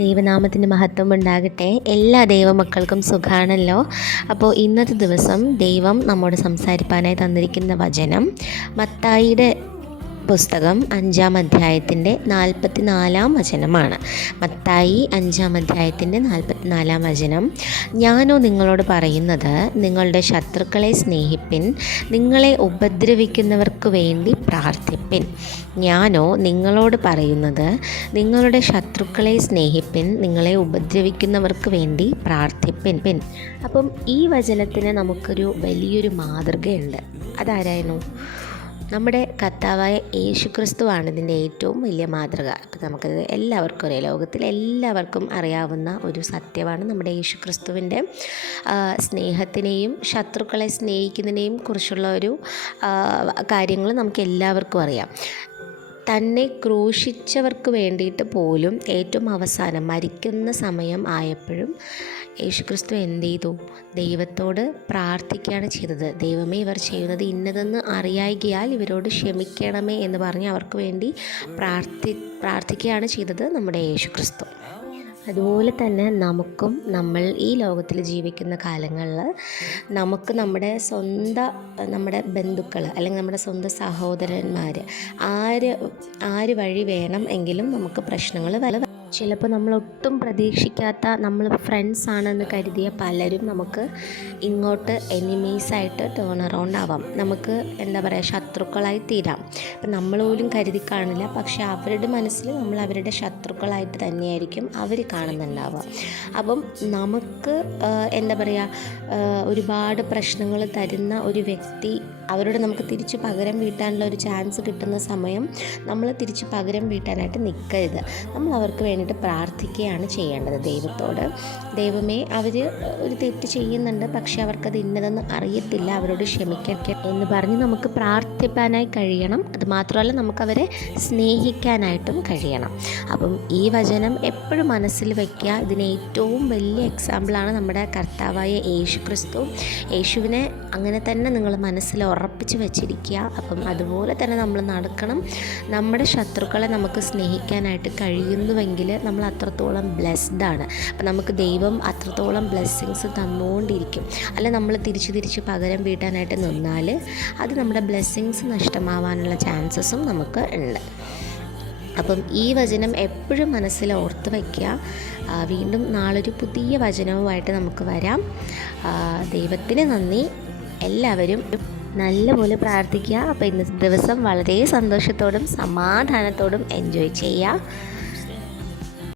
ദൈവനാമത്തിൻ്റെ മഹത്വം ഉണ്ടാകട്ടെ. എല്ലാ ദൈവമക്കൾക്കും സുഖാണല്ലോ. അപ്പോൾ ഇന്നത്തെ ദിവസം ദൈവം നമ്മോട് സംസാരിപ്പാനായി തന്നിരിക്കുന്ന വചനം മത്തായിയുടെ പുസ്തകം 5-ാം അധ്യായത്തിൻ്റെ 44-ാം വചനമാണ്. മത്തായി 5-ാം അധ്യായത്തിൻ്റെ 44-ാം വചനം. ഞാനോ നിങ്ങളോട് പറയുന്നത്, നിങ്ങളുടെ ശത്രുക്കളെ സ്നേഹിപ്പിൻ, നിങ്ങളെ ഉപദ്രവിക്കുന്നവർക്ക് വേണ്ടി പ്രാർത്ഥിപ്പിൻ. ഞാനോ നിങ്ങളോട് പറയുന്നത്, നിങ്ങളുടെ ശത്രുക്കളെ സ്നേഹിപ്പിൻ, നിങ്ങളെ ഉപദ്രവിക്കുന്നവർക്ക് വേണ്ടി പ്രാർത്ഥിപ്പിൻ. അപ്പം ഈ വചനത്തിന് നമുക്കൊരു വലിയൊരു മാതൃകയുണ്ട്. അതാരായിരുന്നു? നമ്മുടെ കർത്താവായ യേശുക്രിസ്തുവാണ് ഇതിൻ്റെ ഏറ്റവും വലിയ മാതൃക. അപ്പോൾ നമുക്കത് എല്ലാവർക്കും അറിയാം, ലോകത്തിൽ എല്ലാവർക്കും അറിയാവുന്ന ഒരു സത്യമാണ്. നമ്മുടെ യേശുക്രിസ്തുവിൻ്റെ സ്നേഹത്തിനെയും ശത്രുക്കളെ സ്നേഹിക്കുന്നതിനെയും കുറിച്ചുള്ള ഒരു കാര്യങ്ങൾ നമുക്ക് എല്ലാവർക്കും അറിയാം. തന്നെ ക്രൂശിച്ചവർക്ക് വേണ്ടിയിട്ട് പോലും ഏറ്റവും അവസാനം മരിക്കുന്ന സമയം ആയപ്പോഴും യേശുക്രിസ്തു എന്ത് ചെയ്തു? ദൈവത്തോട് പ്രാർത്ഥിക്കുകയാണ് ചെയ്തത്. ദൈവമേ, ഇവർ ചെയ്യുന്നത് ഇന്നതെന്ന് അറിയായികയാൽ ഇവരോട് ക്ഷമിക്കണമേ എന്ന് പറഞ്ഞ് അവർക്ക് വേണ്ടി പ്രാർത്ഥിക്കുകയാണ് ചെയ്തത് നമ്മുടെ യേശുക്രിസ്തു. അതുപോലെ തന്നെ നമുക്കും നമ്മൾ ഈ ലോകത്തിൽ ജീവിക്കുന്ന കാലങ്ങളിൽ നമുക്ക് നമ്മുടെ ബന്ധുക്കൾ അല്ലെങ്കിൽ നമ്മുടെ സ്വന്തം സഹോദരന്മാർ ആര് വഴി വേണം എങ്കിലും നമുക്ക് പ്രശ്നങ്ങൾ ചിലപ്പോൾ നമ്മളൊട്ടും പ്രതീക്ഷിക്കാത്ത നമ്മൾ ഫ്രണ്ട്സാണെന്ന് കരുതിയ പലരും നമുക്ക് ഇങ്ങോട്ട് എനിമീസായിട്ട് ടേൺ അറൗണ്ട് ആവാം. നമുക്ക് ശത്രുക്കളായി തീരാം. അപ്പം നമ്മൾ പോലും കരുതി കാണില്ല, പക്ഷെ അവരുടെ മനസ്സിൽ നമ്മൾ അവരുടെ ശത്രുക്കളായിട്ട് തന്നെയായിരിക്കും അവർ കാണുന്നുണ്ടാവുക. അപ്പം നമുക്ക് ഒരുപാട് പ്രശ്നങ്ങൾ തരുന്ന ഒരു വ്യക്തി, അവരോട് നമുക്ക് തിരിച്ച് പകരം വീട്ടാനുള്ള ഒരു ചാൻസ് കിട്ടുന്ന സമയം നമ്മൾ തിരിച്ച് പകരം വീട്ടാനായിട്ട് നിൽക്കരുത്. നമ്മൾ അവർക്ക് വേണ്ടിയിട്ട് പ്രാർത്ഥിക്കുകയാണ് ചെയ്യേണ്ടത് ദൈവത്തോട്. ദൈവമേ, അവർ ഒരു തെറ്റ് ചെയ്യുന്നുണ്ട്, പക്ഷെ അവർക്കത് ഇന്നതെന്ന് അറിയത്തില്ല, അവരോട് ക്ഷമിക്കട്ടെ എന്ന് പറഞ്ഞ് നമുക്ക് പ്രാർത്ഥിപ്പാനായി കഴിയണം. അതുമാത്രമല്ല, നമുക്കവരെ സ്നേഹിക്കാനായിട്ടും കഴിയണം. അപ്പം ഈ വചനം എപ്പോഴും മനസ്സിൽ വയ്ക്കുക. ഇതിന് ഏറ്റവും വലിയ എക്സാമ്പിളാണ് നമ്മുടെ കർത്താവായ യേശുക്രിസ്തു. യേശുവിനെ അങ്ങനെ തന്നെ നിങ്ങൾ മനസ്സിൽ ഉറപ്പിച്ച് വെച്ചിരിക്കുക. അപ്പം അതുപോലെ തന്നെ നമ്മൾ നടക്കണം. നമ്മുടെ ശത്രുക്കളെ നമുക്ക് സ്നേഹിക്കാനായിട്ട് കഴിയുന്നുവെങ്കിൽ നമ്മൾ അത്രത്തോളം ബ്ലെസ്ഡാണ്. അപ്പം നമുക്ക് ദൈവം അത്രത്തോളം ബ്ലെസ്സിങ്സ് തന്നുകൊണ്ടിരിക്കും. അല്ല, നമ്മൾ തിരിച്ച് പകരം വീട്ടാനായിട്ട് നിന്നാൽ അത് നമ്മുടെ ബ്ലെസ്സിങ്സ് നഷ്ടമാവാനുള്ള ചാൻസസും നമുക്ക് ഉണ്ട്. അപ്പം ഈ വചനം എപ്പോഴും മനസ്സിൽ ഓർത്ത് വയ്ക്കുക. വീണ്ടും നാളൊരു പുതിയ വചനവുമായിട്ട് നമുക്ക് വരാം. ദൈവത്തിന് നന്ദി. എല്ലാവരും നല്ലപോലെ പ്രാർത്ഥിക്കുക. അപ്പോൾ ഇന്നത്തെ ദിവസം വളരെ സന്തോഷത്തോടും സമാധാനത്തോടും എൻജോയ് ചെയ്യുക.